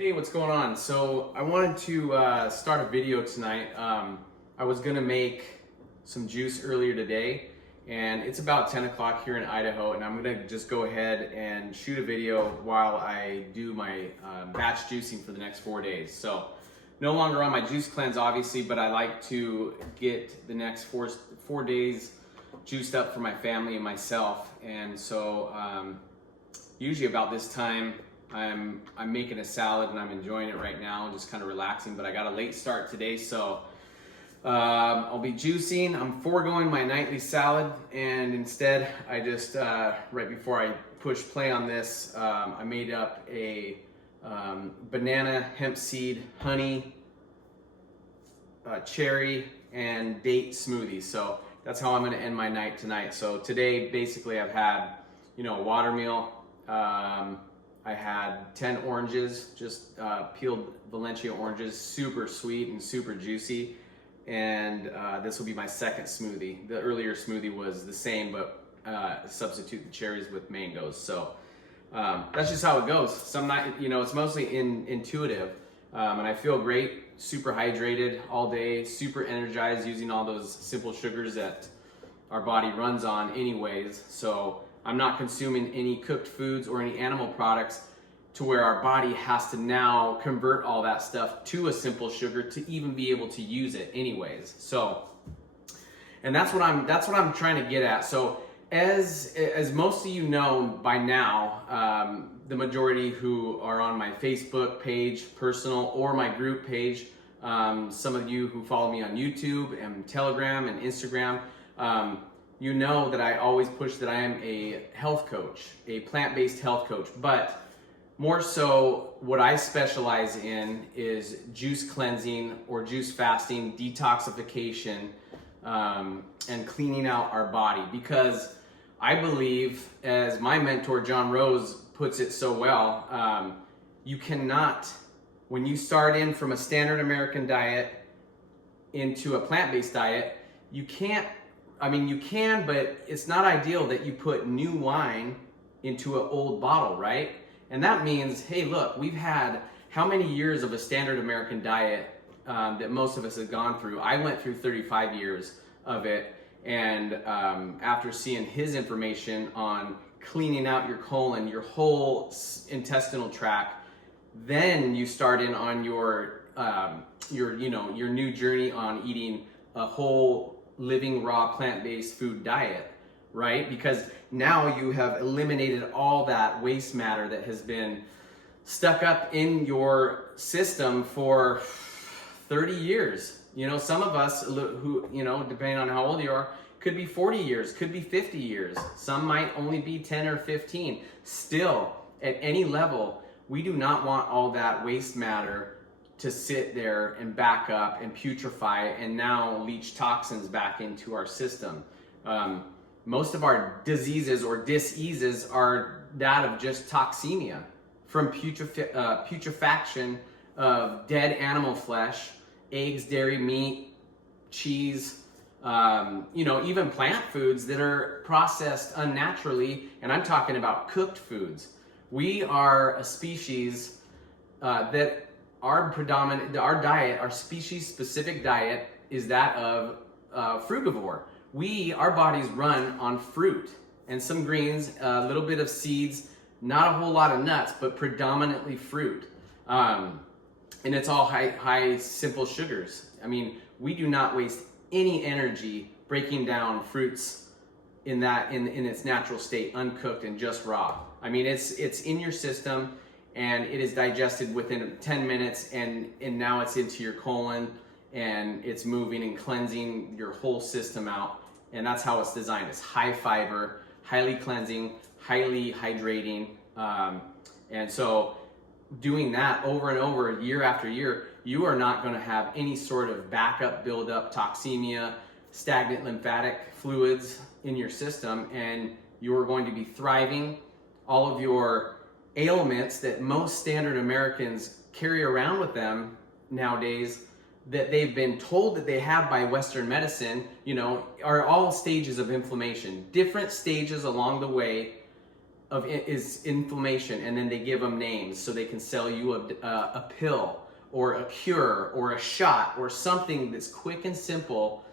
Hey, what's going on? So I wanted to start a video tonight. I was gonna make some juice earlier today, and it's about 10 o'clock here in Idaho, and I'm gonna just go ahead and shoot a video while I do my batch juicing for the next 4 days. So no longer on my juice cleanse, obviously, but I like to get the next four days juiced up for my family and myself. And so usually about this time, I'm making a salad and I'm enjoying it right now, just kind of relaxing, but I got a late start today, so I'll be juicing. I'm foregoing my nightly salad, and instead I just, right before I push play on this, I made up a banana, hemp seed, honey, cherry, and date smoothie. So that's how I'm gonna end my night tonight. So today, basically I've had, a water meal, I had 10 oranges, just peeled Valencia oranges, super sweet and super juicy. And this will be my second smoothie. The earlier smoothie was the same, but substitute the cherries with mangoes. So that's just how it goes. Some night, it's mostly intuitive. And I feel great, super hydrated all day, super energized using all those simple sugars that our body runs on anyways. So I'm not consuming any cooked foods or any animal products to where our body has to now convert all that stuff to a simple sugar to even be able to use it anyways. So, and that's what I'm trying to get at. So as most of you know by now, the majority who are on my Facebook page, personal, or my group page, some of you who follow me on YouTube and Telegram and Instagram, you know that I always push that I am a health coach, a plant-based health coach, but more so what I specialize in is juice cleansing or juice fasting, detoxification, and cleaning out our body. Because I believe, as my mentor John Rose puts it so well, you cannot, when you start in from a standard American diet into a plant-based diet, you can't, you can, but it's not ideal that you put new wine into an old bottle, right? And that means, hey, look, we've had how many years of a standard American diet that most of us have gone through. I went through 35 years of it, and after seeing his information on cleaning out your colon, your whole intestinal tract, then you start in on your new journey on eating a whole living raw plant-based food diet, right? Because now you have eliminated all that waste matter that has been stuck up in your system for 30 years. Some of us who, depending on how old you are, could be 40 years, could be 50 years. Some might only be 10 or 15. Still, at any level, we do not want all that waste matter to sit there and back up and putrefy and now leach toxins back into our system. Most of our diseases or diseases are that of just toxemia from putrefaction of dead animal flesh, eggs, dairy, meat, cheese, even plant foods that are processed unnaturally. And I'm talking about cooked foods. We are a species that our diet, our species specific diet is that of frugivore. Our bodies run on fruit and some greens, a little bit of seeds, not a whole lot of nuts, but predominantly fruit. And it's all high simple sugars. We do not waste any energy breaking down fruits in its natural state, uncooked and just raw. It's in your system and it is digested within 10 minutes and now it's into your colon and it's moving and cleansing your whole system out. And that's how it's designed. It's high fiber, highly cleansing, highly hydrating. And so doing that over and over, year after year, you are not going to have any sort of backup, buildup, toxemia, stagnant lymphatic fluids in your system, and you're going to be thriving. All of your ailments that most standard Americans carry around with them nowadays, that they've been told that they have by Western medicine, are all stages of inflammation, different stages along the way is inflammation, and then they give them names so they can sell you a pill or a cure or a shot or something that's quick and simple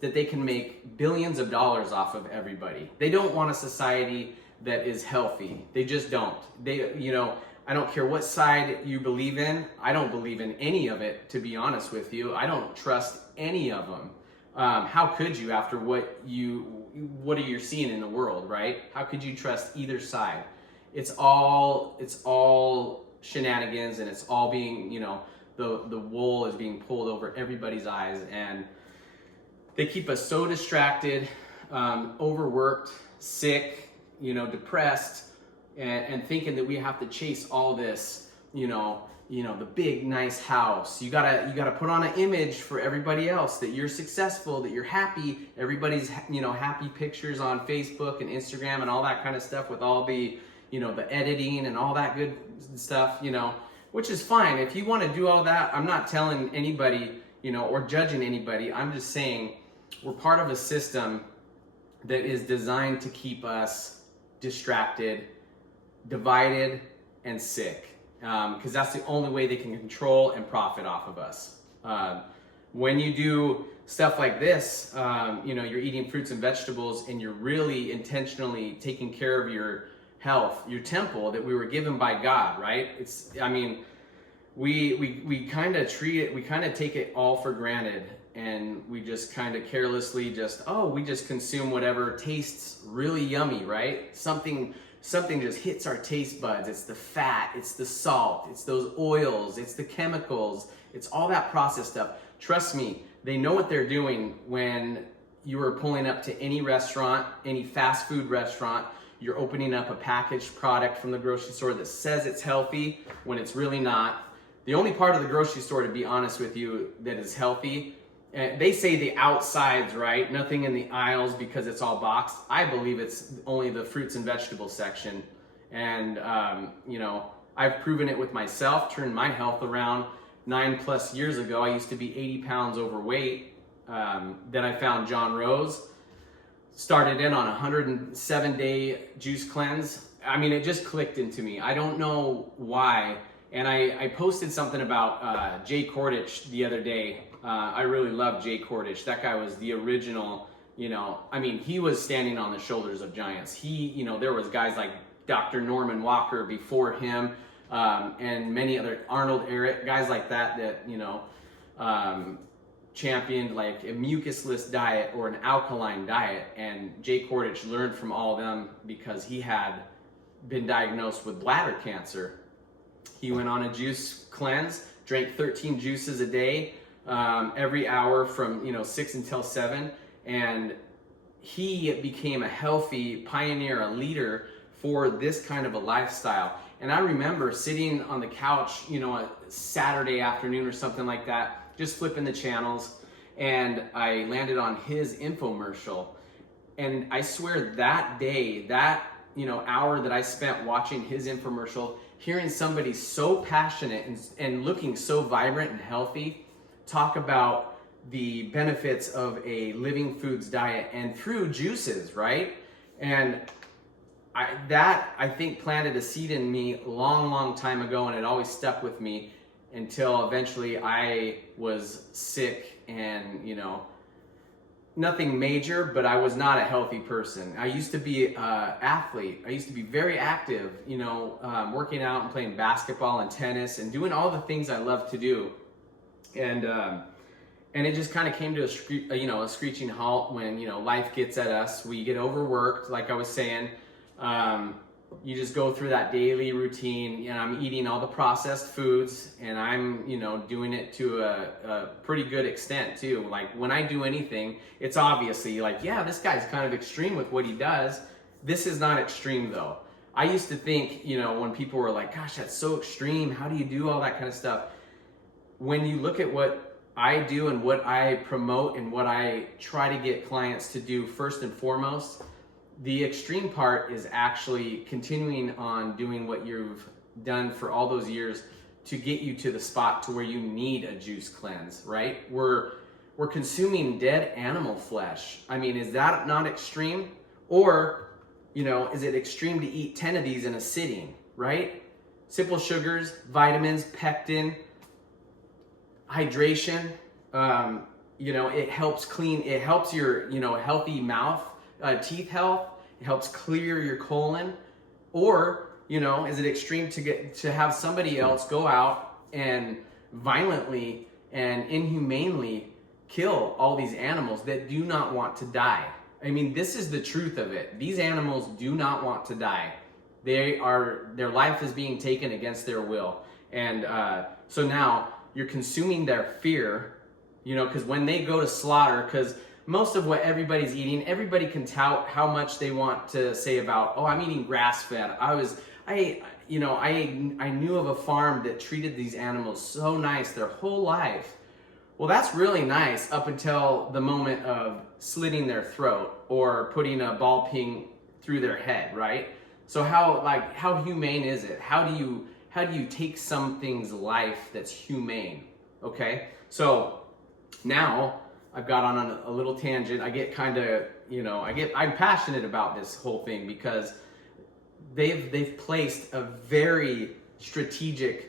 that they can make billions of dollars off of everybody. They don't want a society that is healthy. They just don't. I don't care what side you believe in. I don't believe in any of it, to be honest with you. I don't trust any of them. How could you, after what you're seeing in the world, right? How could you trust either side? It's all shenanigans, and it's all being, the wool is being pulled over everybody's eyes, and they keep us so distracted, overworked, sick, depressed, and thinking that we have to chase all this, the big nice house. You gotta put on an image for everybody else that you're successful, that you're happy. Everybody's happy pictures on Facebook and Instagram and all that kind of stuff with all the the editing and all that good stuff, which is fine. If you want to do all that, I'm not telling anybody, or judging anybody. I'm just saying we're part of a system that is designed to keep us distracted, divided, and sick. Because that's the only way they can control and profit off of us. When you do stuff like this, you're eating fruits and vegetables, and you're really intentionally taking care of your health, your temple that we were given by God, right? We kind of treat it, we kind of take it all for granted, and we just kind of carelessly we just consume whatever tastes really yummy, right? Something just hits our taste buds. It's the fat, it's the salt, it's those oils, it's the chemicals, it's all that processed stuff. Trust me, they know what they're doing when you are pulling up to any restaurant, any fast food restaurant. You're opening up a packaged product from the grocery store that says it's healthy when it's really not. The only part of the grocery store, to be honest with you, that is healthy, they say the outsides, right? Nothing in the aisles because it's all boxed. I believe it's only the fruits and vegetables section. And, I've proven it with myself, turned my health around 9+ years ago. I used to be 80 pounds overweight. Then I found John Rose, started in on a 107-day juice cleanse. It just clicked into me. I don't know why. And I posted something about Jay Kordich the other day. I really love Jay Kordich. That guy was the original, he was standing on the shoulders of giants. There was guys like Dr. Norman Walker before him, and many other, Arnold Ehret, guys like that championed like a mucusless diet or an alkaline diet. And Jay Kordich learned from all of them because he had been diagnosed with bladder cancer. He went on a juice cleanse, drank 13 juices a day, every hour from 6 until 7, and he became a healthy pioneer, a leader for this kind of a lifestyle. And I remember sitting on the couch, a Saturday afternoon or something like that, just flipping the channels, and I landed on his infomercial. And I swear that day, that hour that I spent watching his infomercial, hearing somebody so passionate and looking so vibrant and healthy talk about the benefits of a living foods diet and through juices, right? And I think planted a seed in me long time ago, and it always stuck with me until eventually I was sick and, nothing major, but I was not a healthy person. I used to be an athlete. I used to be very active, working out and playing basketball and tennis and doing all the things I love to do. And it just kind of came to a screeching halt when, life gets at us. We get overworked, like I was saying. You just go through that daily routine, and I'm eating all the processed foods, and I'm, doing it to a pretty good extent too. Like when I do anything, it's obviously like, yeah, this guy's kind of extreme with what he does. This is not extreme though. I used to think, when people were like, gosh, that's so extreme. How do you do all that kind of stuff? When you look at what I do and what I promote and what I try to get clients to do first and foremost, the extreme part is actually continuing on doing what you've done for all those years to get you to the spot to where you need a juice cleanse, right? We're consuming dead animal flesh. Is that not extreme? Or is it extreme to eat 10 of these in a sitting, right? Simple sugars, vitamins, pectin, hydration. It helps clean, it helps your, healthy mouth, teeth health. It helps clear your colon. Or, is it extreme to have somebody else go out and violently and inhumanely kill all these animals that do not want to die? I mean, this is the truth of it. These animals do not want to die. Their life is being taken against their will. And so now you're consuming their fear, because when they go to slaughter, because most of what everybody's eating, everybody can tout how much they want to say about, oh, I'm eating grass-fed. I knew of a farm that treated these animals so nice their whole life. Well, that's really nice up until the moment of slitting their throat or putting a ball peen through their head, right? So how humane is it? How do you take something's life that's humane? Okay? So now I've got on a little tangent. I get I'm passionate about this whole thing because they've placed a very strategic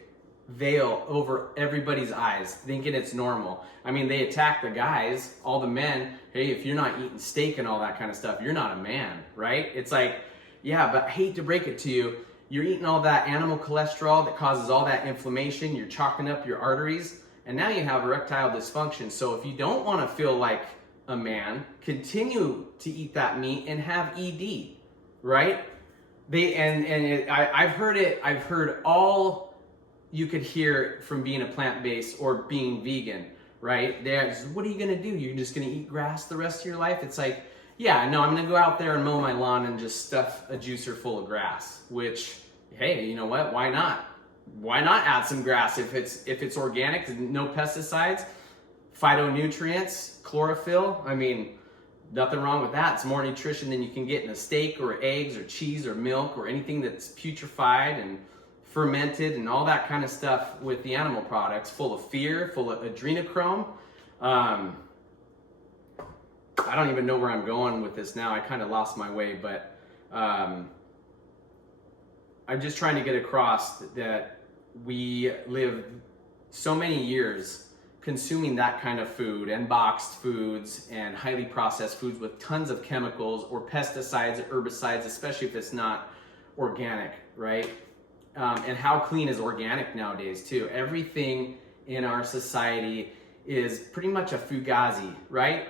veil over everybody's eyes, thinking it's normal. I mean, they attack the guys, all the men. Hey, if you're not eating steak and all that kind of stuff, you're not a man, right? It's like, yeah, but I hate to break it to you. You're eating all that animal cholesterol that causes all that inflammation. You're chalking up your arteries, and now you have erectile dysfunction. So if you don't want to feel like a man, continue to eat that meat and have ED, right? I've heard all you could hear from being a plant-based or being vegan, right? What are you gonna do? You're just gonna eat grass the rest of your life? It's like, yeah, no, I'm gonna go out there and mow my lawn and just stuff a juicer full of grass, which, hey, you know what? Why not? Why not add some grass if it's organic, no pesticides, phytonutrients, chlorophyll? I mean, nothing wrong with that. It's more nutrition than you can get in a steak or eggs or cheese or milk or anything that's putrefied and fermented and all that kind of stuff with the animal products, full of fear, full of adrenochrome. I don't even know where I'm going with this now. I kind of lost my way, but I'm just trying to get across that we live so many years consuming that kind of food and boxed foods and highly processed foods with tons of chemicals or pesticides, herbicides, especially if it's not organic, right? And how clean is organic nowadays too? Everything in our society is pretty much a fugazi, right?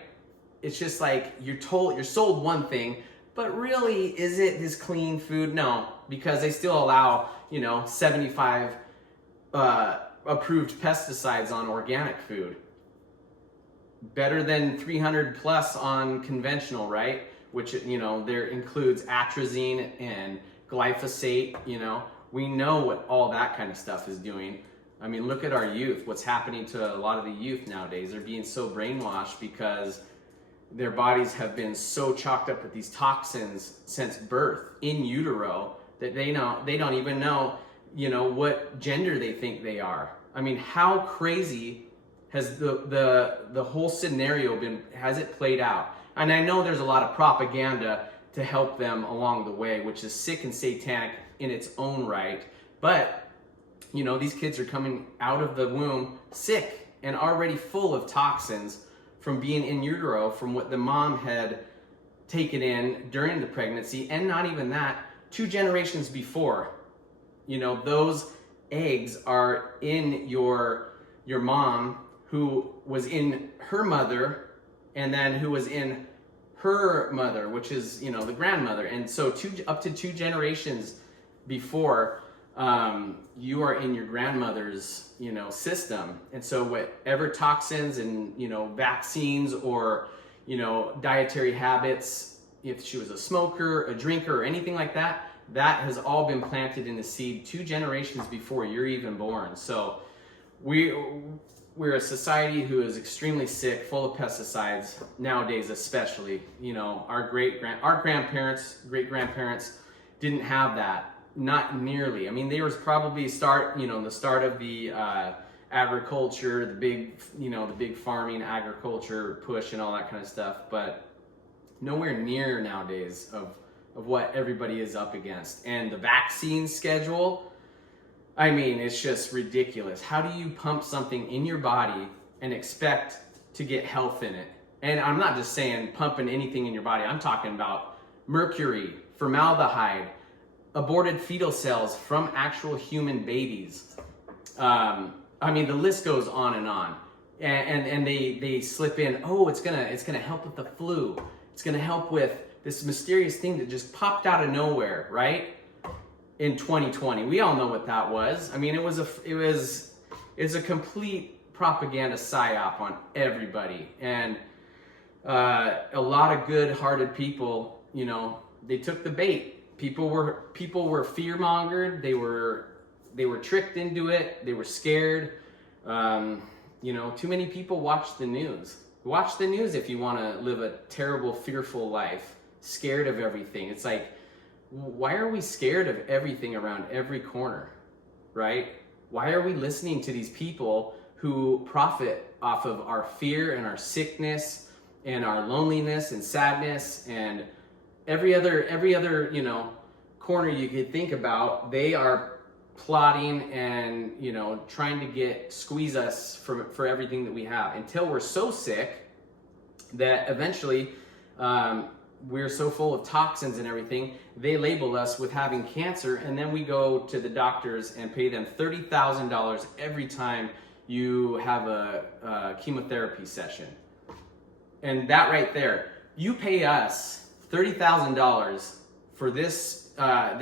It's just like you're sold one thing, but really, is it this clean food? No, because they still allow, 75 approved pesticides on organic food. Better than 300 plus on conventional, right? Which, there includes atrazine and glyphosate, We know what all that kind of stuff is doing. I mean, look at our youth. What's happening to a lot of the youth nowadays? They're being so brainwashed because their bodies have been so chalked up with these toxins since birth in utero that they don't even know, what gender they think they are. I mean, how crazy has the whole scenario has it played out? And I know there's a lot of propaganda to help them along the way, which is sick and satanic in its own right. But, these kids are coming out of the womb sick and already full of toxins from being in utero, from what the mom had taken in during the pregnancy, and not even that, 2 generations before. Those eggs are in your mom, who was in her mother, and then who was in her mother, which is, the grandmother. And so up to 2 generations before, you are in your grandmother's, system. And so whatever toxins and, vaccines or, dietary habits, if she was a smoker, a drinker, or anything like that, that has all been planted in the seed 2 generations before you're even born. So we're a society who is extremely sick, full of pesticides nowadays, especially. Our grandparents, great grandparents didn't have that, not nearly. I mean, there was probably the start of the agriculture, the big farming agriculture push and all that kind of stuff, but nowhere near nowadays of of what everybody is up against. And the vaccine schedule, I mean, it's just ridiculous. How do you pump something in your body and expect to get health in it? And I'm not just saying pumping anything in your body. I'm talking about mercury, formaldehyde, aborted fetal cells from actual human babies. I mean, the list goes on and on. And they slip in, oh, it's gonna help with the flu. It's gonna help with this mysterious thing that just popped out of nowhere, right? In 2020, we all know what that was. I mean, it was a complete propaganda psyop on everybody, and a lot of good-hearted people, you know, they took the bait. People were fear-mongered. They were tricked into it. They were scared. You know, too many people watch the news. Watch the news if you want to live a terrible, fearful life, scared of everything. It's like, why are we scared of everything around every corner, right? Why are we listening to these people who profit off of our fear and our sickness and our loneliness and sadness and every other, you know, corner you could think about? They are plotting and, you know, trying to squeeze us for everything that we have, until we're so sick that eventually we're so full of toxins and everything, they label us with having cancer, and then we go to the doctors and pay them $30,000 every time you have a chemotherapy session. And that right there, you pay us $30,000 for this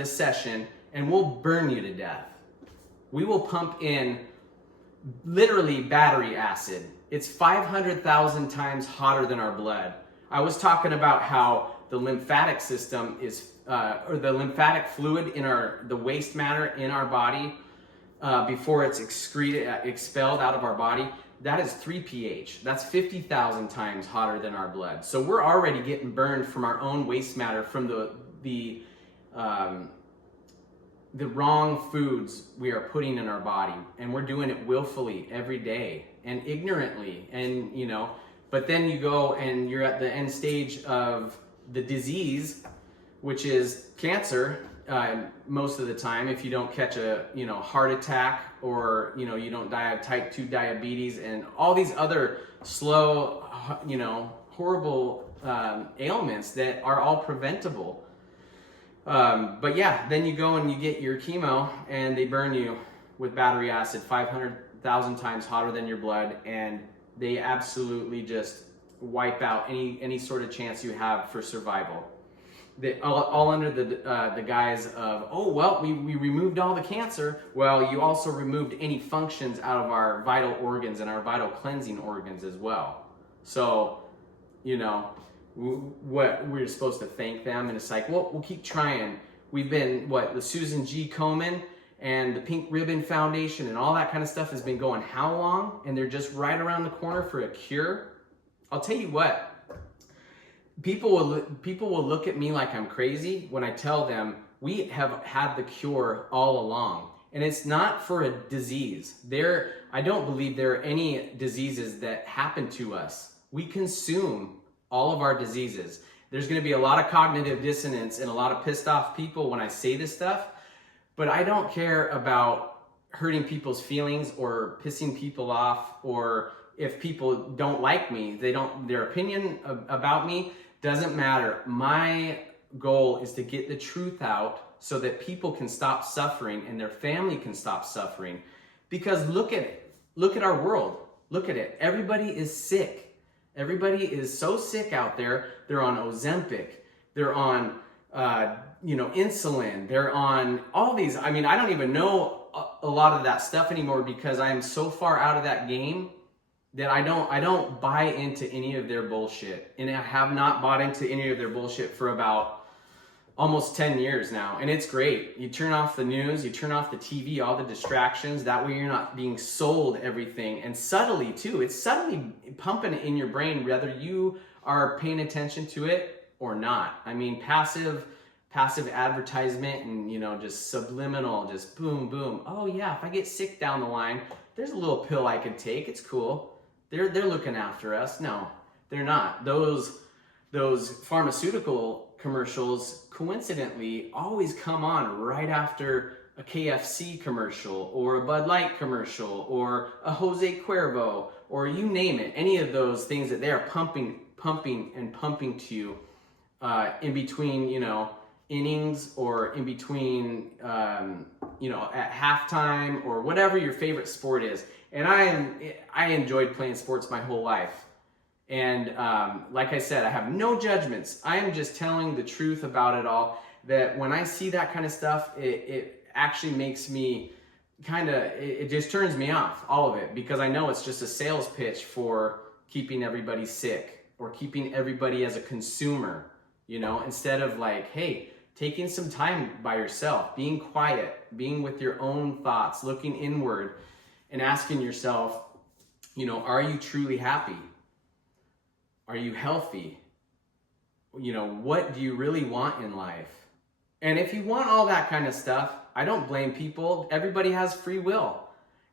session, and we'll burn you to death. We will pump in literally battery acid. It's 500,000 times hotter than our blood. I was talking about how the lymphatic system is, or the lymphatic fluid in the waste matter in our body, before it's expelled out of our body, that is 3 pH. That's 50,000 times hotter than our blood. So we're already getting burned from our own waste matter, from the wrong foods we are putting in our body, and we're doing it willfully every day and ignorantly, and you know. But then you go and you're at the end stage of the disease, which is cancer, most of the time, if you don't catch a heart attack, or you don't die of type 2 diabetes and all these other slow, horrible ailments that are all preventable. But yeah, then you go and you get your chemo and they burn you with battery acid 500,000 times hotter than your blood, and they absolutely just wipe out any sort of chance you have for survival. All under the guise of, oh, well, we removed all the cancer. Well, you also removed any functions out of our vital organs and our vital cleansing organs as well. So, what we're supposed to thank them, and it's like, well, we'll keep trying. We've been, the Susan G. Komen and the Pink Ribbon Foundation and all that kind of stuff has been going how long? And they're just right around the corner for a cure. I'll tell you what, people will look at me like I'm crazy when I tell them we have had the cure all along. And it's not for a disease. I don't believe there are any diseases that happen to us. We consume all of our diseases. There's going to be a lot of cognitive dissonance and a lot of pissed off people when I say this stuff, but I don't care about hurting people's feelings or pissing people off, or if people don't like me, their opinion about me doesn't matter. My goal is to get the truth out so that people can stop suffering and their family can stop suffering. Because look at it. Look at our world. Look at it. Everybody is sick. Everybody is so sick out there. They're on Ozempic. They're on, insulin. They're on all these. I mean, I don't even know a lot of that stuff anymore because I am so far out of that game that I don't buy into any of their bullshit. And I have not bought into any of their bullshit for about almost 10 years now. And it's great. You turn off the news, you turn off the TV, all the distractions. That way you're not being sold everything. And subtly too, it's subtly pumping in your brain whether you are paying attention to it or not. I mean, passive advertisement and, just subliminal, just boom, boom. Oh yeah, if I get sick down the line, there's a little pill I can take. It's cool. They're looking after us. No, they're not. Those pharmaceutical commercials coincidentally always come on right after a KFC commercial or a Bud Light commercial or a Jose Cuervo, or you name it, any of those things that they are pumping to you in between, innings, or in between, at halftime, or whatever your favorite sport is. And I enjoyed playing sports my whole life. And like I said, I have no judgments. I am just telling the truth about it all, that when I see that kind of stuff, it actually makes me it just turns me off, all of it, because I know it's just a sales pitch for keeping everybody sick or keeping everybody as a consumer, instead of like, hey, taking some time by yourself, being quiet, being with your own thoughts, looking inward and asking yourself, are you truly happy? Are you healthy? What do you really want in life? And if you want all that kind of stuff, I don't blame people. Everybody has free will.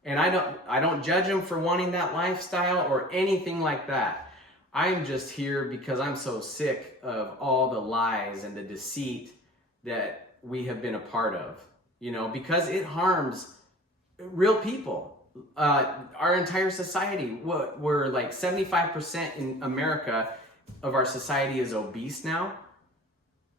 And I don't judge them for wanting that lifestyle or anything like that. I'm just here because I'm so sick of all the lies and the deceit that we have been a part of, because it harms real people. Our entire society, we're like 75% in America of our society is obese now.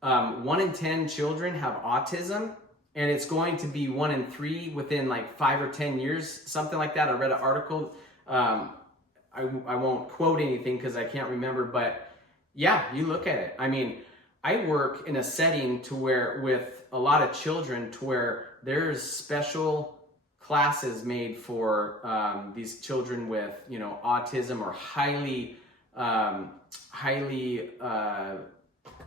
1 in 10 children have autism, and it's going to be 1 in 3 within like 5 or 10 years, something like that. I read an article. I won't quote anything because I can't remember, but yeah, you look at it. I mean, I work in a setting with a lot of children to where there's special classes made for these children with, autism, or highly,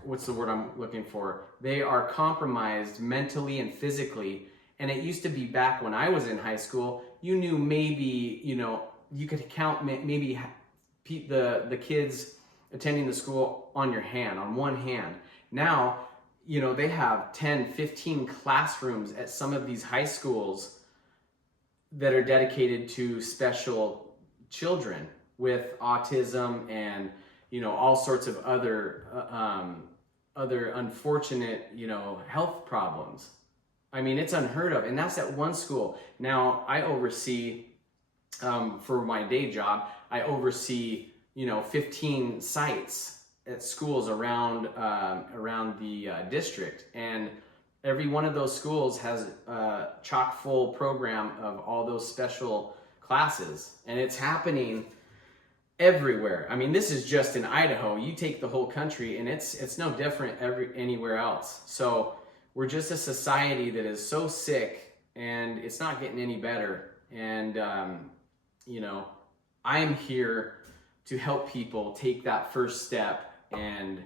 what's the word I'm looking for? They are compromised mentally and physically. And it used to be back when I was in high school, you knew maybe, you could count maybe the kids attending the school on one hand. Now, they have 10, 15 classrooms at some of these high schools that are dedicated to special children with autism and, all sorts of other unfortunate, health problems. I mean, it's unheard of. And that's at one school. Now, I oversee, for my day job, I oversee, 15 sites at schools around the district. And every one of those schools has a chock full program of all those special classes. And it's happening everywhere. I mean, this is just in Idaho. You take the whole country and it's no different anywhere else. So we're just a society that is so sick, and it's not getting any better. And, I am here to help people take that first step and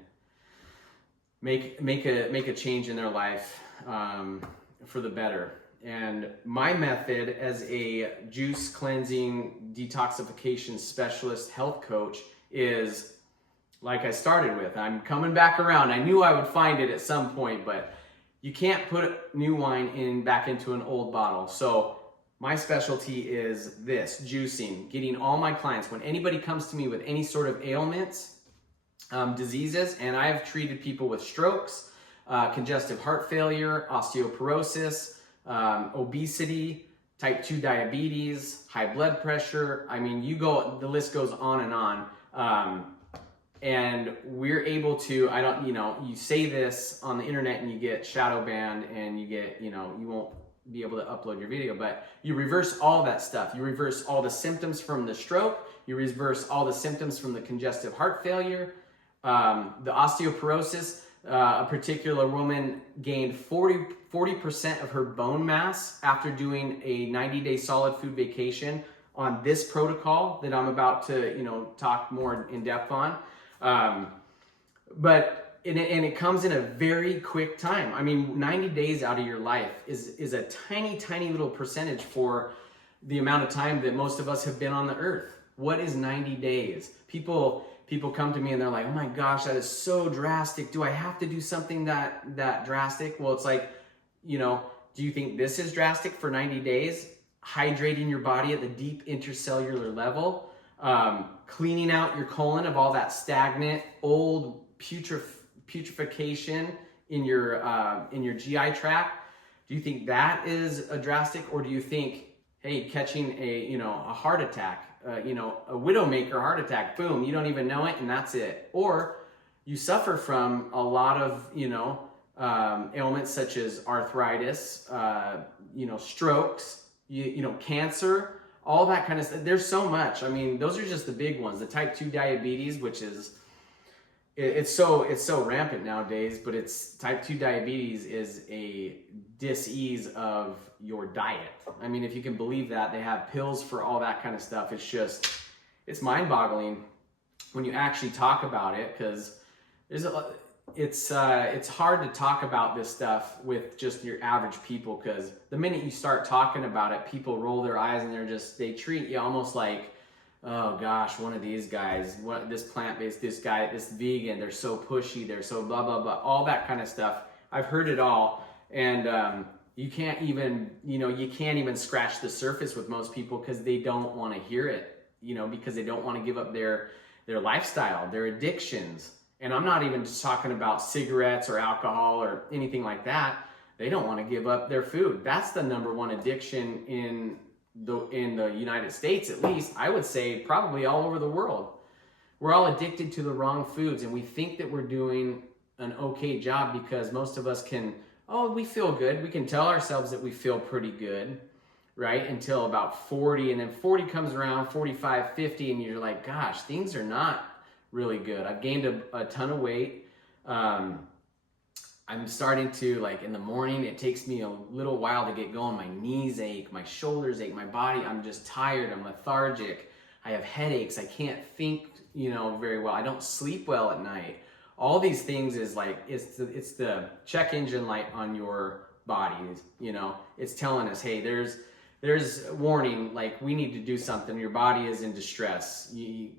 make a change in their life for the better. And my method as a juice cleansing detoxification specialist health coach is like I started with. I'm coming back around. I knew I would find it at some point, but you can't put new wine back into an old bottle. So my specialty is this, juicing, getting all my clients, when anybody comes to me with any sort of ailments, diseases, and I've treated people with strokes, congestive heart failure, osteoporosis, obesity, type 2 diabetes, high blood pressure. I mean, the list goes on and on. And we're able to, you say this on the internet and you get shadow banned, and you get, you won't be able to upload your video, but you reverse all that stuff. You reverse all the symptoms from the stroke. You reverse all the symptoms from the congestive heart failure, the osteoporosis. A particular woman gained 40% of her bone mass after doing a 90-day solid food vacation on this protocol that I'm about to, talk more in depth on. And it comes in a very quick time. I mean, 90 days out of your life is a tiny, tiny little percentage for the amount of time that most of us have been on the earth. What is 90 days? People come to me and they're like, oh my gosh, that is so drastic. Do I have to do something that drastic? Well, it's like, do you think this is drastic for 90 days? Hydrating your body at the deep intercellular level, cleaning out your colon of all that stagnant, old, putrefaction in your GI tract? Do you think that is a drastic, or do you think, hey, catching a heart attack, a widowmaker heart attack, boom, you don't even know it and that's it? Or you suffer from a lot of ailments such as arthritis, strokes, cancer, all that kind of stuff. There's so much. I mean, those are just the big ones. The type 2 diabetes, which is it's so rampant nowadays, but it's type 2 diabetes is a dis-ease of your diet. I mean, if you can believe that, they have pills for all that kind of stuff. It's mind-boggling when you actually talk about it, because it's hard to talk about this stuff with just your average people, because the minute you start talking about it, people roll their eyes and they treat you almost like, oh gosh, one of these guys, this plant-based, this guy, this vegan, they're so pushy, they're so blah, blah, blah, all that kind of stuff. I've heard it all. And you can't even scratch the surface with most people, because they don't want to hear it, because they don't want to give up their lifestyle, their addictions. And I'm not even just talking about cigarettes or alcohol or anything like that. They don't want to give up their food. That's the #1 addiction in the United States, at least. I would say probably all over the world. We're all addicted to the wrong foods, and we think that we're doing an okay job because most of us we feel good. We can tell ourselves that we feel pretty good, right? Until about 40, and then 40 comes around, 45, 50, and you're like, gosh, things are not really good. I've gained a ton of weight. I'm starting to, in the morning, it takes me a little while to get going. My knees ache, my shoulders ache, my body, I'm just tired, I'm lethargic. I have headaches, I can't think, very well. I don't sleep well at night. All these things is it's the check engine light on your body. It's telling us, hey, there's warning, we need to do something. Your body is in distress.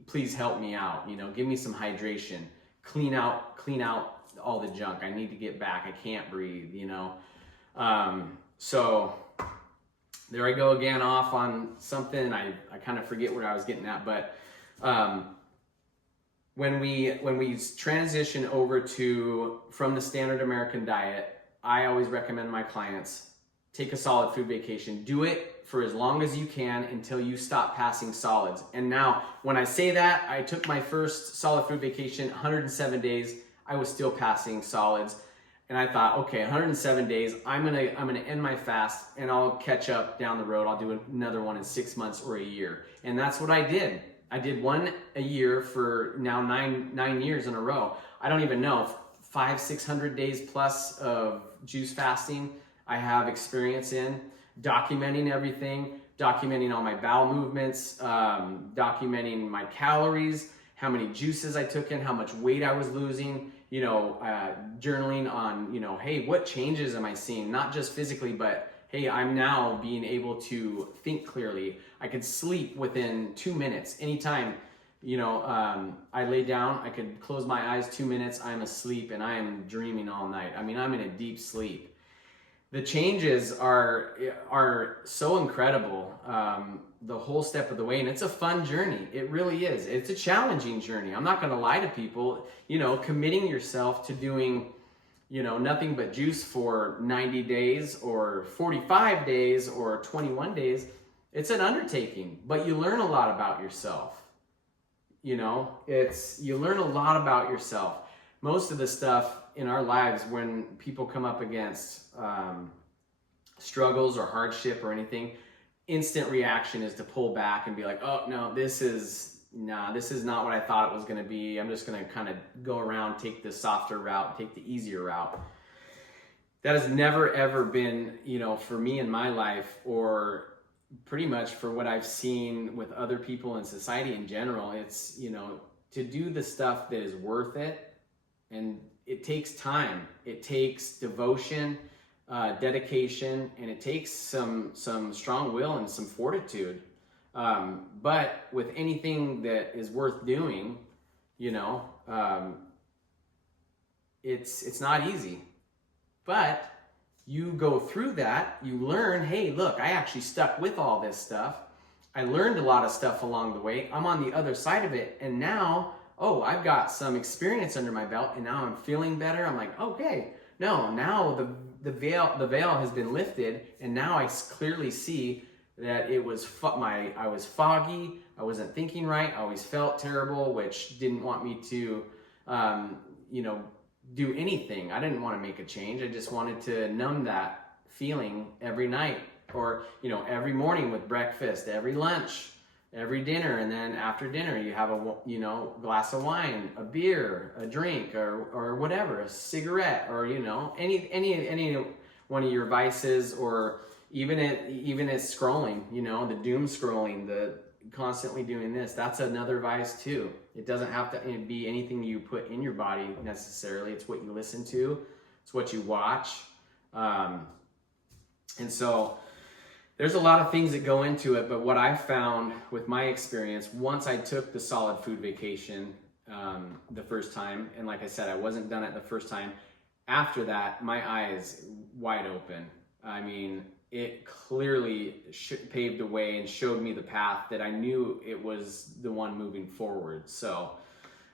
Please help me out. Give me some hydration. Clean out all the junk. I need to get back. I can't breathe. So there I go again, off on something. I kind of forget what I was getting at, but when we transition over from the standard American diet, I always recommend my clients take a solid food vacation. Do it for as long as you can until you stop passing solids. And now, when I say that, I took my first solid food vacation, 107 days. I was still passing solids, and I thought, okay, 107 days. I'm gonna end my fast, and I'll catch up down the road. I'll do another one in 6 months or a year, and that's what I did. I did one a year for now nine years in a row. I don't even know, 500-600 days plus of juice fasting. I have experience in documenting everything, documenting all my bowel movements, documenting my calories, how many juices I took in, how much weight I was losing, journaling on, hey, what changes am I seeing? Not just physically, but hey, I'm now being able to think clearly. I could sleep within 2 minutes anytime. I lay down, I could close my eyes 2 minutes, I'm asleep, and I am dreaming all night. I mean, I'm in a deep sleep. The changes are so incredible, the whole step of the way, and it's a fun journey. It really is. It's a challenging journey. I'm not going to lie to people. Committing yourself to doing, nothing but juice for 90 days or 45 days or 21 days, it's an undertaking, but you learn a lot about yourself. You learn a lot about yourself. Most of the stuff in our lives, when people come up against struggles or hardship or anything, instant reaction is to pull back and be like, oh no, this is not what I thought it was going to be. I'm just going to kind of go around, take the softer route, take the easier route. That has never ever been, for me in my life, or pretty much for what I've seen with other people in society in general. It's, to do the stuff that is worth it, and it takes time, it takes devotion, dedication, and it takes some strong will and some fortitude. But with anything that is worth doing, it's not easy. But you go through that, you learn, hey, look, I actually stuck with all this stuff. I learned a lot of stuff along the way. I'm on the other side of it, and now oh, I've got some experience under my belt and now I'm feeling better. I'm like, okay, no, now the veil has been lifted, and now I clearly see that it was I was foggy, I wasn't thinking right, I always felt terrible, which didn't want me to, you know, do anything. I didn't want to make a change. I just wanted to numb that feeling every night, or, you know, every morning with breakfast, every lunch, every dinner, and then after dinner you have a, you know, glass of wine, a beer, a drink, or whatever, a cigarette, or, you know, any one of your vices, or even it's scrolling, you know, the doom scrolling, the constantly doing this, that's another vice too. It doesn't have to be anything you put in your body necessarily. It's what you listen to, it's what you watch, and so there's a lot of things that go into it. But what I found with my experience, once I took the solid food vacation the first time, and like I said, I wasn't done it the first time. After that, my eyes wide open. I mean, it clearly paved the way and showed me the path that I knew it was the one moving forward. So,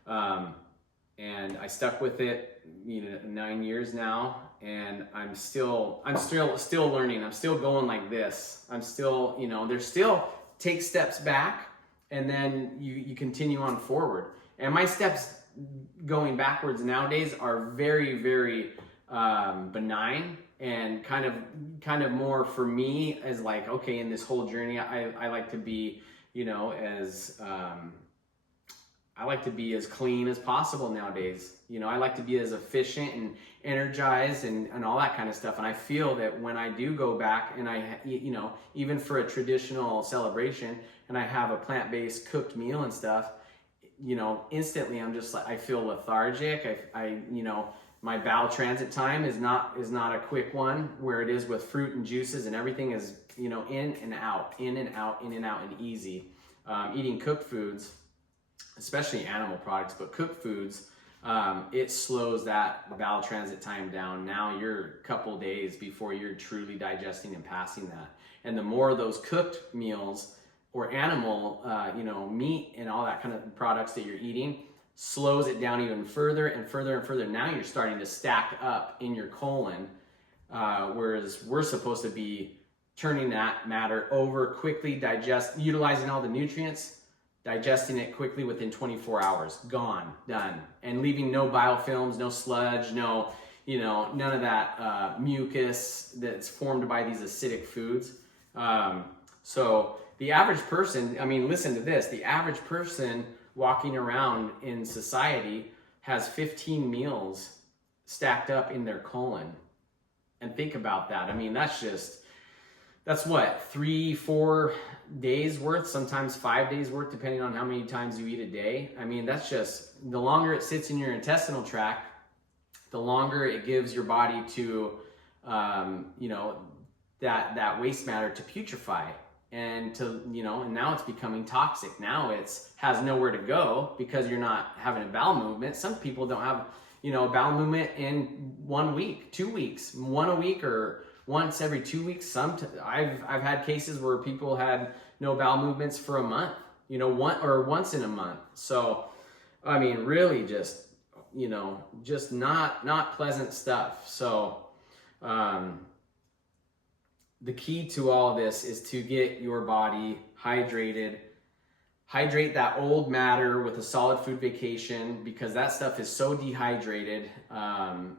and I stuck with it, you know, 9 years now, and I'm still learning. I'm still going like this. I'm still, you know, there's still take steps back, and then you continue on forward. And my steps going backwards nowadays are very, very benign, and kind of more for me as like, okay, in this whole journey, I like to be, you know, as I like to be as clean as possible nowadays. You know, I like to be as efficient and energized and all that kind of stuff. And I feel that when I do go back and I, you know, even for a traditional celebration, and I have a plant-based cooked meal and stuff, you know, instantly I'm just like, I feel lethargic. I you know, my bowel transit time is not a quick one, where it is with fruit and juices, and everything is, you know, in and out, in and out, in and out, and easy. Eating cooked foods, especially animal products, but cooked foods, it slows that bowel transit time down. Now you're a couple days before you're truly digesting and passing that. And the more of those cooked meals or animal, you know, meat and all that kind of products that you're eating, slows it down even further and further and further. Now you're starting to stack up in your colon, whereas we're supposed to be turning that matter over quickly, utilizing all the nutrients, digesting it quickly within 24 hours, gone, done, and leaving no biofilms, no sludge, no, you know, none of that mucus that's formed by these acidic foods. So the average person, I mean, listen to this, the average person walking around in society has 15 meals stacked up in their colon. And think about that. I mean, that's what, 3-4 days worth, sometimes 5 days worth, depending on how many times you eat a day. I mean, that's just, the longer it sits in your intestinal tract, the longer it gives your body to, you know, that waste matter to putrefy. And to, you know, and now it's becoming toxic. Now has nowhere to go because you're not having a bowel movement. Some people don't have, you know, a bowel movement in 1 week, 2 weeks, one a week, or once every 2 weeks. I've had cases where people had no bowel movements for a month, you know, once in a month. So, I mean, really just, you know, just not pleasant stuff. So, the key to all of this is to get your body hydrated. Hydrate that old matter with a solid food vacation, because that stuff is so dehydrated, and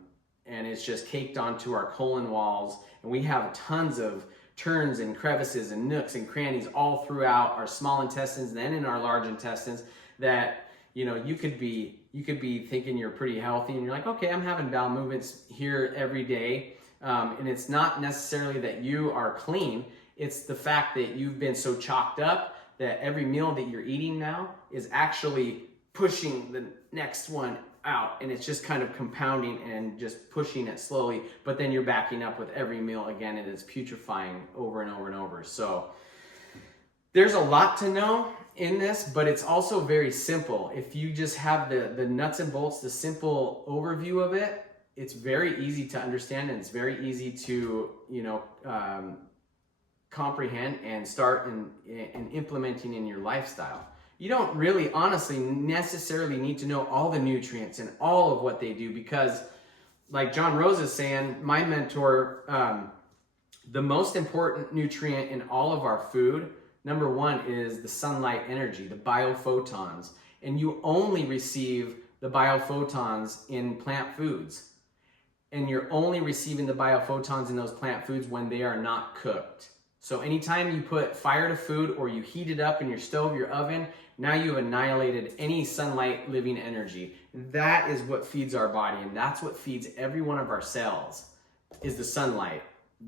it's just caked onto our colon walls. And we have tons of turns and crevices and nooks and crannies all throughout our small intestines and then in our large intestines that, you know, you could be thinking you're pretty healthy and you're like, okay, I'm having bowel movements here every day. And it's not necessarily that you are clean. It's the fact that you've been so chalked up that every meal that you're eating now is actually pushing the next one out. And it's just kind of compounding and just pushing it slowly. But then you're backing up with every meal again, and it's putrefying over and over and over. So there's a lot to know in this, but it's also very simple. If you just have the nuts and bolts, the simple overview of it, it's very easy to understand, and it's very easy to, you know, comprehend and start in implementing in your lifestyle. you don't really honestly necessarily need to know all the nutrients and all of what they do, because like John Rose is saying, my mentor, the most important nutrient in all of our food, number one, is the sunlight energy, the biophotons. And you only receive the biophotons in plant foods. And you're only receiving the biophotons in those plant foods when they are not cooked. So anytime you put fire to food or you heat it up in your stove, your oven, now you've annihilated any sunlight living energy. That is what feeds our body, and that's what feeds every one of our cells, is the sunlight.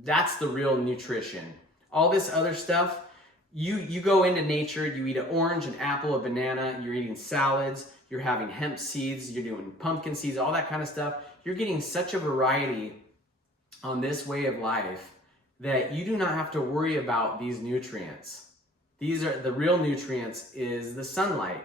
That's the real nutrition. All this other stuff, you go into nature, you eat an orange, an apple, a banana, you're eating salads, you're having hemp seeds, you're doing pumpkin seeds, all that kind of stuff. You're getting such a variety on this way of life that you do not have to worry about these nutrients. These are the real nutrients, is the sunlight.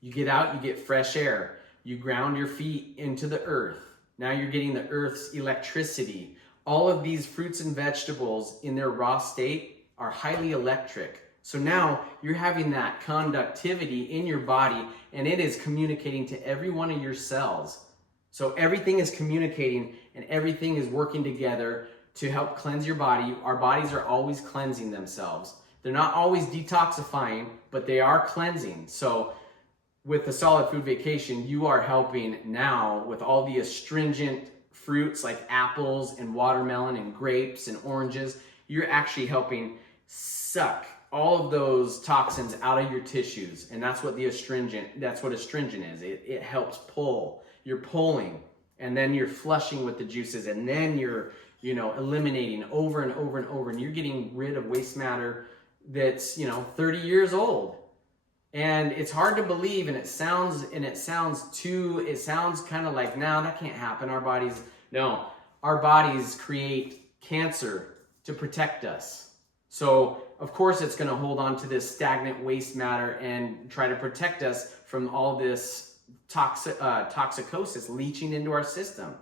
You get out, you get fresh air, you ground your feet into the earth. Now you're getting the earth's electricity. All of these fruits and vegetables in their raw state are highly electric. So now you're having that conductivity in your body, and it is communicating to every one of your cells. So everything is communicating and everything is working together to help cleanse your body. Our bodies are always cleansing themselves. They're not always detoxifying, but they are cleansing. So with the Solid Food Vacation, you are helping now with all the astringent fruits like apples and watermelon and grapes and oranges. You're actually helping suck all of those toxins out of your tissues. And that's what astringent is. It helps pull. You're pulling, and then you're flushing with the juices, and then you're, eliminating over and over and over, and you're getting rid of waste matter that's, 30 years old. And it's hard to believe, and it sounds kind of like, no, that can't happen. Our bodies create cancer to protect us. So of course it's going to hold on to this stagnant waste matter and try to protect us from all this toxicosis leaching into our system.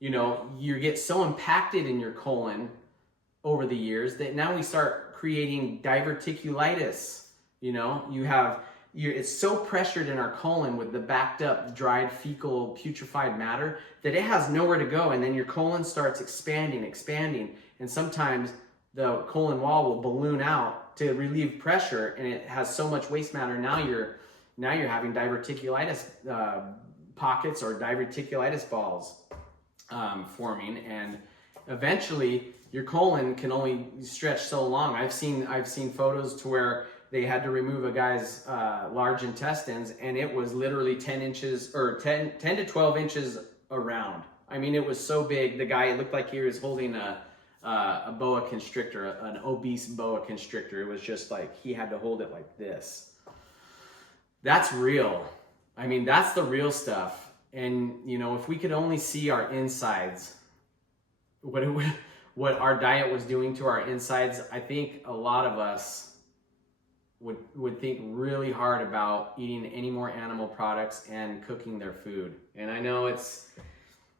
You get so impacted in your colon over the years that now we start creating diverticulitis. It's so pressured in our colon with the backed up, dried, fecal, putrefied matter that it has nowhere to go. And then your colon starts expanding. And sometimes the colon wall will balloon out to relieve pressure, and it has so much waste matter. Now you're having diverticulitis pockets or diverticulitis balls forming, and eventually your colon can only stretch so long. I've seen photos to where they had to remove a guy's large intestines, and it was literally 10 to 12 inches around. I mean, it was so big. The guy, it looked like he was holding a boa constrictor, an obese boa constrictor. It was just like he had to hold it like this. That's real. I mean, that's the real stuff. And, if we could only see our insides, what our diet was doing to our insides, I think a lot of us would think really hard about eating any more animal products and cooking their food. And I know it's,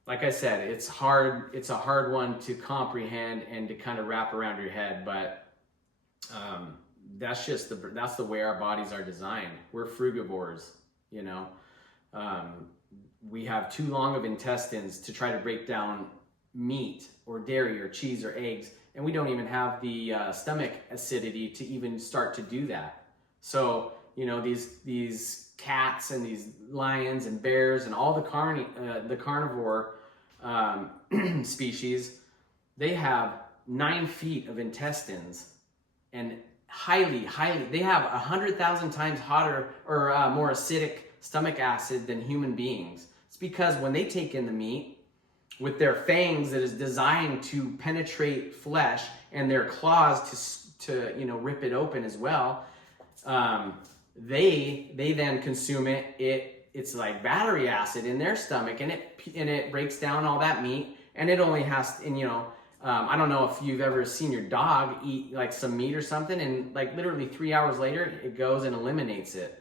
like I said, it's hard. It's a hard one to comprehend and to kind of wrap around your head, but that's the way our bodies are designed. We're frugivores, we have too long of intestines to try to break down meat or dairy or cheese or eggs, and we don't even have the stomach acidity to even start to do that. So these cats and these lions and bears and all the carnivore species, they have 9 feet of intestines, and they have 100,000 times hotter or more acidic stomach acid than human beings. It's because when they take in the meat with their fangs that is designed to penetrate flesh, and their claws to rip it open as well, they then consume it. It's like battery acid in their stomach, and it breaks down all that meat, and it only has, I don't know if you've ever seen your dog eat like some meat or something, and like literally 3 hours later, it goes and eliminates it.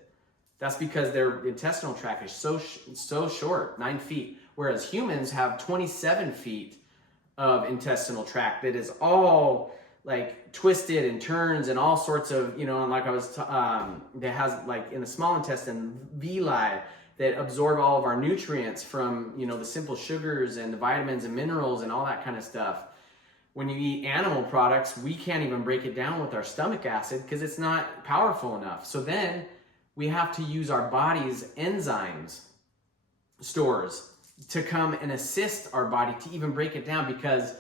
That's because their intestinal tract is so short, 9 feet, whereas humans have 27 feet of intestinal tract that is all like twisted and turns and all sorts of, and like that has like in the small intestine, villi that absorb all of our nutrients from, the simple sugars and the vitamins and minerals and all that kind of stuff. When you eat animal products, we can't even break it down with our stomach acid because it's not powerful enough. So then we have to use our body's enzymes stores to come and assist our body to even break it down, because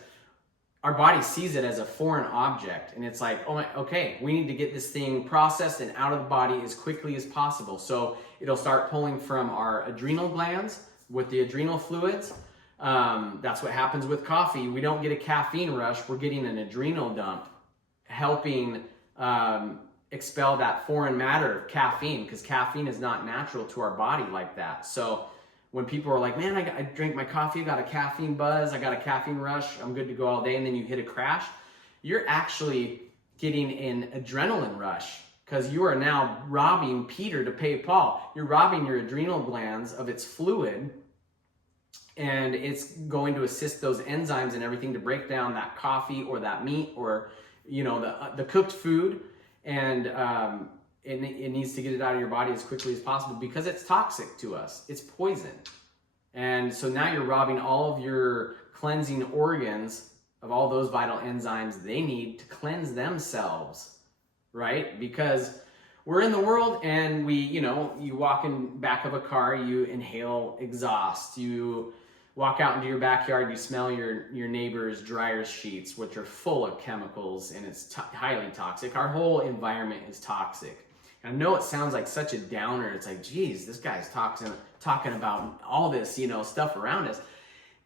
our body sees it as a foreign object, and it's like, okay, we need to get this thing processed and out of the body as quickly as possible. So it'll start pulling from our adrenal glands with the adrenal fluids. That's what happens with coffee. We don't get a caffeine rush, we're getting an adrenal dump, helping expel that foreign matter, caffeine, because caffeine is not natural to our body like that. So when people are like, man, I drank my coffee, I got a caffeine buzz, I got a caffeine rush, I'm good to go all day, and then you hit a crash, you're actually getting an adrenaline rush, because you are now robbing Peter to pay Paul. You're robbing your adrenal glands of its fluid, and it's going to assist those enzymes and everything to break down that coffee or that meat or, the cooked food, and it needs to get it out of your body as quickly as possible, because it's toxic to us. It's poison. And so now you're robbing all of your cleansing organs of all those vital enzymes they need to cleanse themselves, right? Because we're in the world, and you walk in back of a car, you inhale exhaust, you walk out into your backyard, you smell your neighbor's dryer sheets, which are full of chemicals, and it's highly toxic. Our whole environment is toxic. I know it sounds like such a downer. It's like, geez, this guy's talking about all this, stuff around us.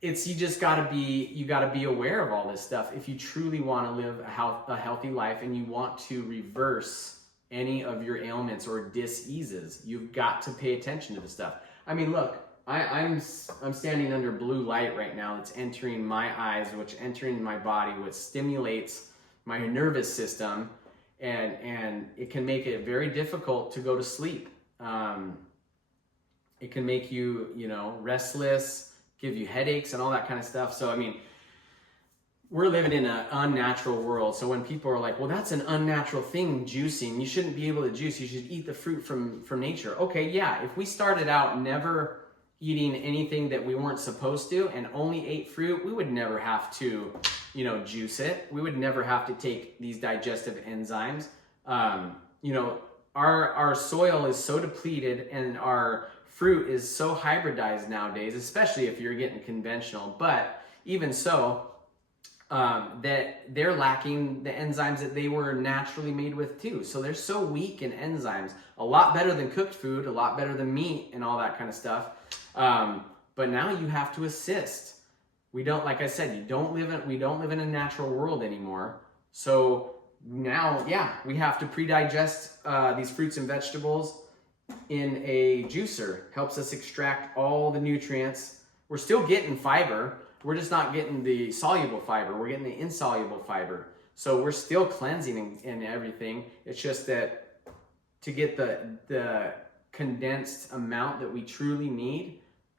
You just gotta be aware of all this stuff if you truly want to live a healthy life and you want to reverse any of your ailments or diseases. You've got to pay attention to this stuff. I mean, look, I'm standing under blue light right now. It's entering my eyes, which entering my body, which stimulates my nervous system. And it can make it very difficult to go to sleep. It can make you, restless, give you headaches and all that kind of stuff. So, I mean, we're living in an unnatural world. So when people are like, well, that's an unnatural thing, juicing. You shouldn't be able to juice. You should eat the fruit from nature. Okay, yeah, if we started out never eating anything that we weren't supposed to and only ate fruit, we would never have to juice it. We would never have to take these digestive enzymes. Our soil is so depleted, and our fruit is so hybridized nowadays, especially if you're getting conventional. But even so, that they're lacking the enzymes that they were naturally made with too. So they're so weak in enzymes. A lot better than cooked food, a lot better than meat and all that kind of stuff. But now you have to assist. We don't, like I said, we don't live in a natural world anymore. So now, we have to pre-digest these fruits and vegetables in a juicer. Helps us extract all the nutrients. We're still getting fiber. We're just not getting the soluble fiber. We're getting the insoluble fiber. So we're still cleansing and everything. It's just that to get the condensed amount that we truly need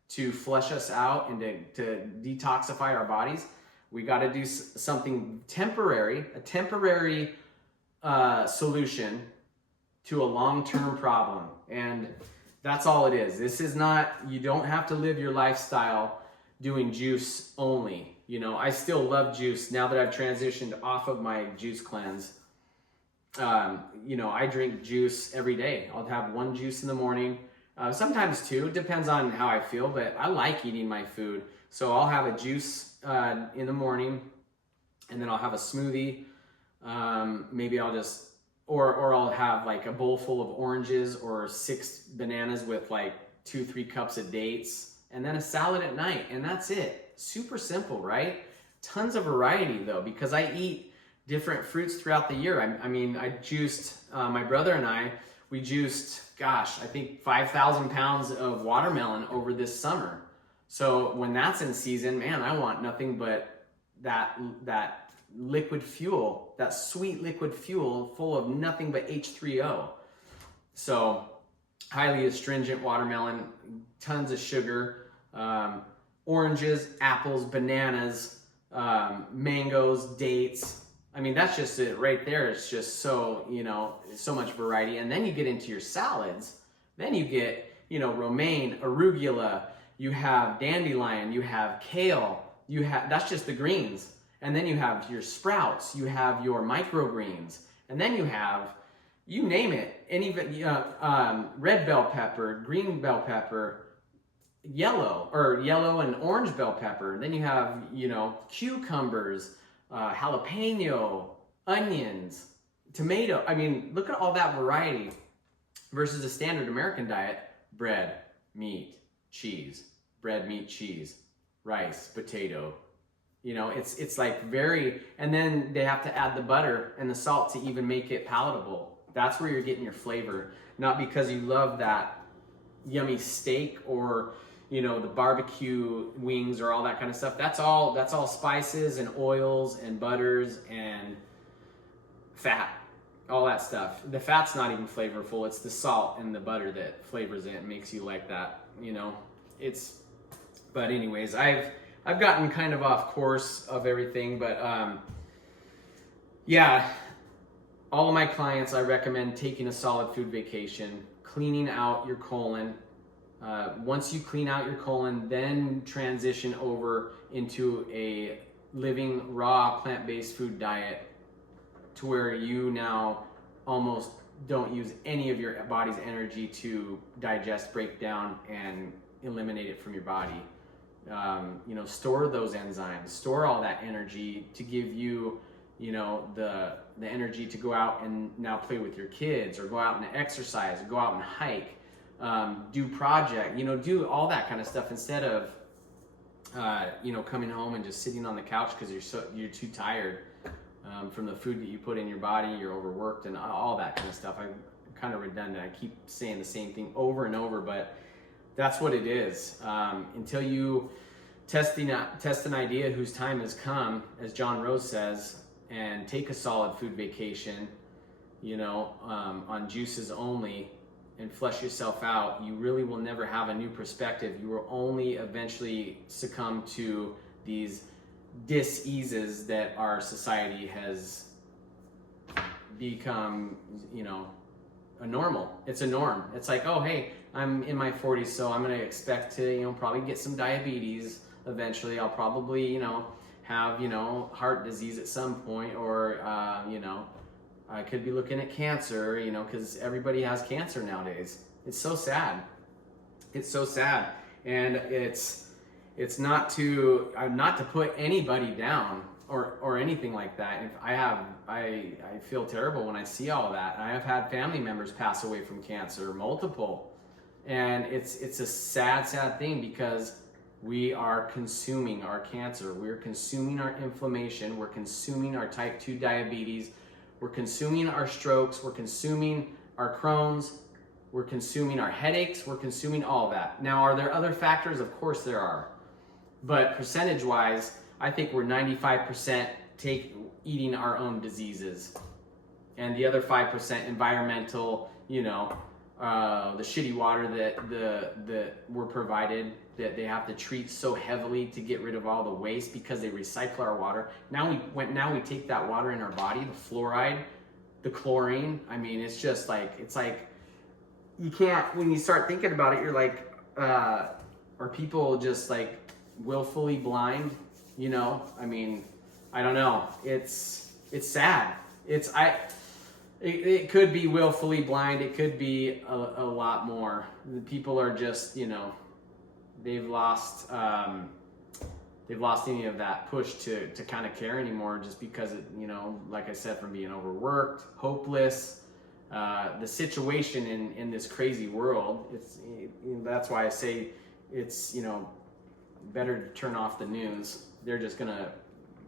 to flush us out and to detoxify our bodies, we got to do something temporary, a temporary solution to a long-term problem. And that's all it is. This is not, you don't have to live your lifestyle doing juice only. I still love juice now that I've transitioned off of my juice cleanse. I drink juice every day. I'll have one juice in the morning, sometimes two, depends on how I feel, but I like eating my food. So I'll have a juice in the morning, and then I'll have a smoothie. Maybe I'll just, or I'll have like a bowl full of oranges or 6 bananas with like 2-3 cups of dates, and then a salad at night, and that's it. Super simple, right? Tons of variety though, because I eat different fruits throughout the year. I juiced, my brother and I, we juiced, I think 5,000 pounds of watermelon over this summer. So when that's in season, man, I want nothing but that liquid fuel, that sweet liquid fuel full of nothing but H3O. So highly astringent watermelon, tons of sugar, oranges, apples, bananas, mangoes, dates, I mean, that's just it right there. It's just so, so much variety. And then you get into your salads. Then you get, romaine, arugula, you have dandelion, you have kale, that's just the greens. And then you have your sprouts, you have your microgreens, and then you have, you name it, red bell pepper, green bell pepper, yellow and orange bell pepper. Then you have, cucumbers, jalapeno, onions, tomato. I mean, look at all that variety versus a standard American diet: bread, meat, cheese, bread, meat, cheese, rice, potato. It's like very, and then they have to add the butter and the salt to even make it palatable. That's where you're getting your flavor, not because you love that yummy steak or the barbecue wings or all that kind of stuff. That's all spices and oils and butters and fat, all that stuff. The fat's not even flavorful. It's the salt and the butter that flavors it and makes you like that. But anyways, I've gotten kind of off course of everything, but yeah, all of my clients, I recommend taking a solid food vacation, cleaning out your colon. Once you clean out your colon, then transition over into a living raw plant-based food diet to where you now almost don't use any of your body's energy to digest, break down, and eliminate it from your body. Store those enzymes, store all that energy to give you, the energy to go out and now play with your kids, or go out and exercise, or go out and hike, do project, do all that kind of stuff instead of, coming home and just sitting on the couch because you're too tired from the food that you put in your body, you're overworked and all that kind of stuff. I'm kind of redundant. I keep saying the same thing over and over, but that's what it is. Until you test an idea whose time has come, as John Rose says, and take a solid food vacation, on juices only, and flesh yourself out, you really will never have a new perspective. You will only eventually succumb to these dis-eases that our society has become, a normal. It's a norm. It's like, oh, hey, I'm in my 40s, so I'm going to expect to, probably get some diabetes eventually. I'll probably, have, heart disease at some point, or, I could be looking at cancer, because everybody has cancer nowadays. It's so sad. It's so sad. And it's not to put anybody down or anything like that. If I feel terrible when I see all of that. I have had family members pass away from cancer, multiple. And it's a sad thing, because we are consuming our cancer. We're consuming our inflammation. We're consuming our type 2 diabetes. We're consuming our strokes. We're consuming our Crohn's. We're consuming our headaches. We're consuming all that. Now, are there other factors? Of course there are. But percentage-wise, I think we're 95% eating our own diseases. And the other 5% environmental, the shitty water that we're provided, that they have to treat so heavily to get rid of all the waste because they recycle our water. Now we take that water in our body, the fluoride, the chlorine. I mean, it's like you can't, when you start thinking about it, you're like, are people just like willfully blind? I mean, I don't know. It's sad. It could be willfully blind. It could be a lot more. The people are just, they've lost any of that push to kind of care anymore, just because like I said, from being overworked, hopeless, the situation in this crazy world. That's why I say it's better to turn off the news. They're just gonna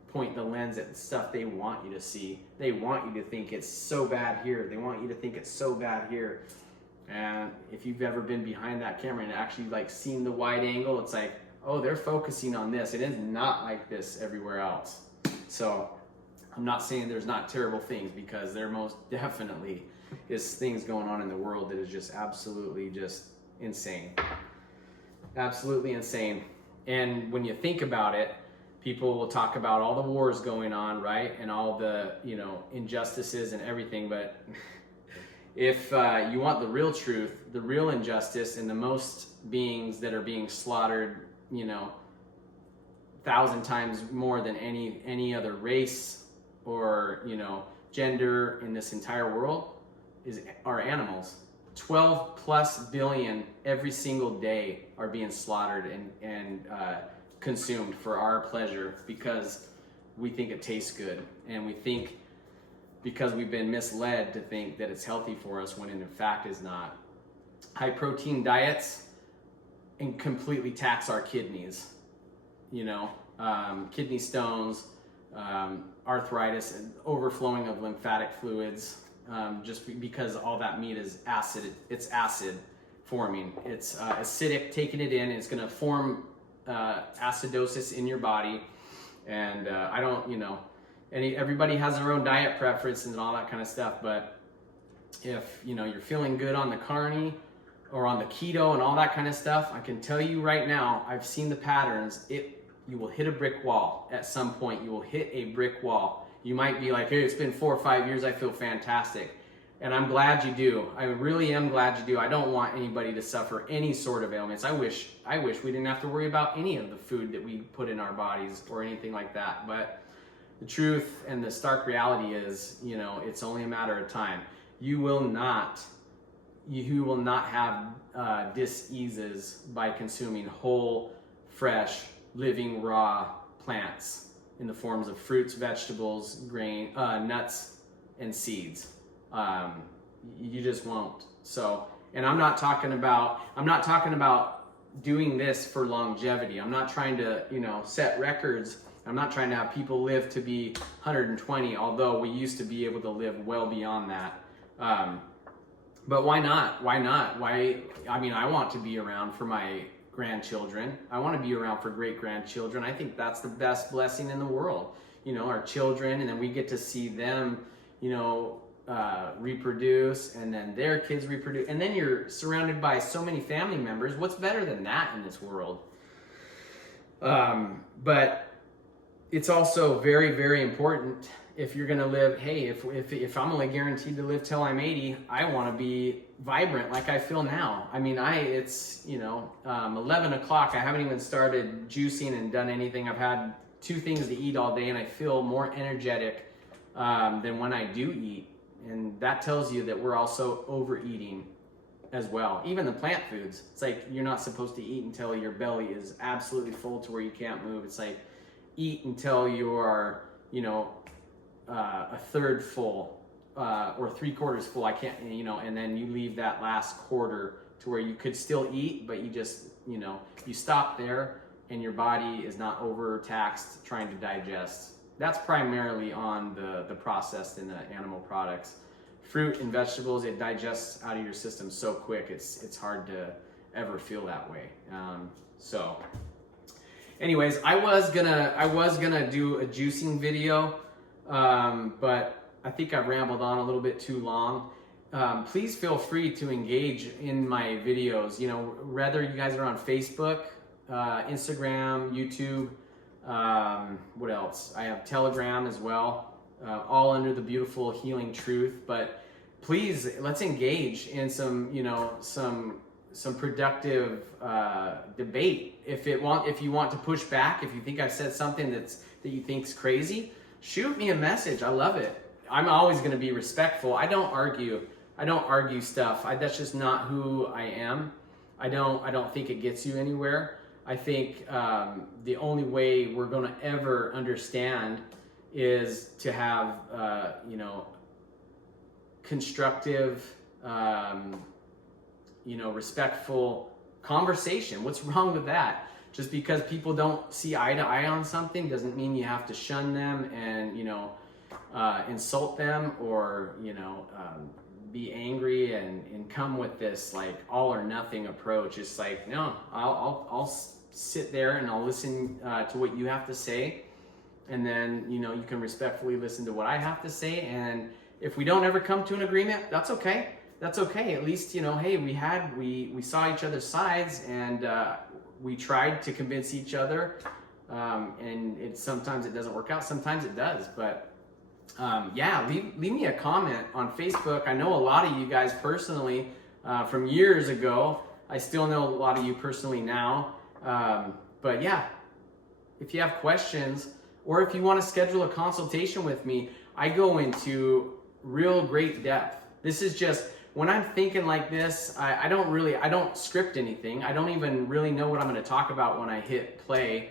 point the lens at the stuff they want you to see. They want you to think it's so bad here. They want you to think it's so bad here. And if you've ever been behind that camera and actually seen the wide angle, it's like, oh, they're focusing on this. It is not like this everywhere else. So I'm not saying there's not terrible things, because there most definitely is things going on in the world that is just absolutely just insane. Absolutely insane. And when you think about it, people will talk about all the wars going on, right? And all the, you know, injustices and everything. But if you want the real truth, the real injustice, and the most beings that are being slaughtered, you know, 1,000 times more than any other race or, you know, gender in this entire world are animals. 12 plus billion every single day are being slaughtered and consumed for our pleasure because we think it tastes good, and we think because we've been misled to think that it's healthy for us when in fact is not. High protein diets and completely tax our kidneys, you know, kidney stones, arthritis, and overflowing of lymphatic fluids, just because all that meat is acid. It's acid forming. It's acidic, taking it in. It's going to form acidosis in your body. And I don't, you know, everybody has their own diet preferences and all that kind of stuff. But if, you know, you're feeling good on the carne or on the keto and all that kind of stuff, I can tell you right now, I've seen the patterns. You will hit a brick wall at some point. You will hit a brick wall. You might be like, hey, it's been 4 or 5 years, I feel fantastic. And I'm glad you do. I really am glad you do. I don't want anybody to suffer any sort of ailments. I wish we didn't have to worry about any of the food that we put in our bodies or anything like that. But the truth and the stark reality is, you know, it's only a matter of time. You will not have diseases by consuming whole, fresh, living, raw plants in the forms of fruits, vegetables, grain, nuts, and seeds. You just won't. So, and I'm not talking about doing this for longevity. I'm not trying to, you know, set records. I'm not trying to have people live to be 120, although we used to be able to live well beyond that. But why not? Why not? I mean, I want to be around for my grandchildren. I want to be around for great grandchildren. I think that's the best blessing in the world. You know, our children, and then we get to see them, you know, reproduce, and then their kids reproduce, and then you're surrounded by so many family members. What's better than that in this world? But it's also very, very important if you're going to live. Hey, if I'm only guaranteed to live till I'm 80, I want to be vibrant like I feel now. I mean, it's, you know, 11 o'clock. I haven't even started juicing and done anything. I've had 2 things to eat all day, and I feel more energetic than when I do eat. And that tells you that we're also overeating as well. Even the plant foods. It's like you're not supposed to eat until your belly is absolutely full to where you can't move. It's like eat until you are, you know, a third full or 3/4 full. I can't, you know, and then you leave that last quarter to where you could still eat, but you just, you know, you stop there and your body is not overtaxed trying to digest. That's primarily on the processed and the animal products. Fruit and vegetables, it digests out of your system so quick, it's hard to ever feel that way. So anyways, I was gonna do a juicing video, but I think I've rambled on a little bit too long. Please feel free to engage in my videos. You know, whether you guys are on Facebook, Instagram, YouTube, what else? I have Telegram as well, all under the beautiful healing truth. But please, let's engage in some, you know, some productive debate. If you want to push back, if you think I've said something that you think's crazy, shoot me a message. I love it. I'm always going to be respectful. I don't argue stuff. That's just not who I am. I don't think it gets you anywhere. I think the only way we're going to ever understand is to have, you know, constructive, you know, respectful conversation. What's wrong with that? Just because people don't see eye to eye on something doesn't mean you have to shun them and, you know, insult them or, you know, be angry and come with this like all or nothing approach. It's like, no, I'll sit there and I'll listen to what you have to say, and then, you know, you can respectfully listen to what I have to say. And if we don't ever come to an agreement, that's okay. That's okay. At least, you know, hey, we saw each other's sides, and we tried to convince each other And sometimes it doesn't work out, sometimes it does. But yeah, leave me a comment on Facebook. I know a lot of you guys personally from years ago. I still know a lot of you personally now. But yeah, if you have questions or if you want to schedule a consultation with me, I go into real great depth. This is just, when I'm thinking like this, I don't script anything. I don't even really know what I'm going to talk about when I hit play,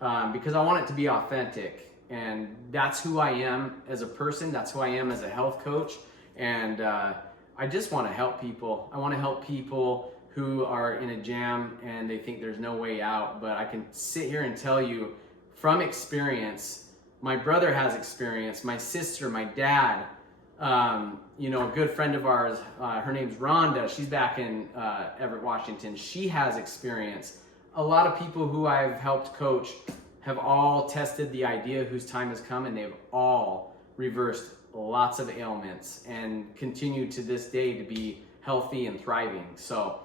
because I want it to be authentic. And that's who I am as a person. That's who I am as a health coach. And I just want to help people. I want to help people who are in a jam and they think there's no way out. But I can sit here and tell you from experience, my brother has experience, my sister, my dad, you know, a good friend of ours, her name's Rhonda. She's back in Everett, Washington. She has experience. A lot of people who I've helped coach have all tested the idea whose time has come, and they've all reversed lots of ailments and continue to this day to be healthy and thriving. So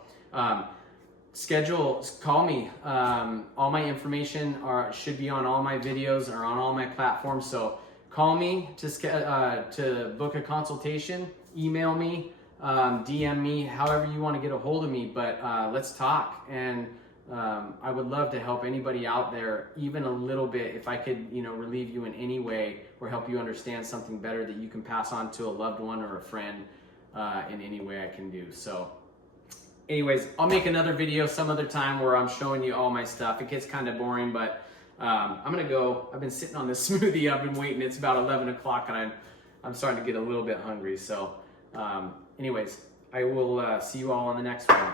call me. All my information should be on all my videos or on all my platforms. So call me to book a consultation, email me, DM me, however you want to get a hold of me, but let's talk. And I would love to help anybody out there, even a little bit, if I could, you know, relieve you in any way or help you understand something better that you can pass on to a loved one or a friend in any way I can do. So anyways, I'll make another video some other time where I'm showing you all my stuff. It gets kind of boring, but I'm gonna go. I've been sitting on this smoothie. I've been waiting. It's about 11 o'clock and I'm starting to get a little bit hungry. So anyways, I will see you all on the next one.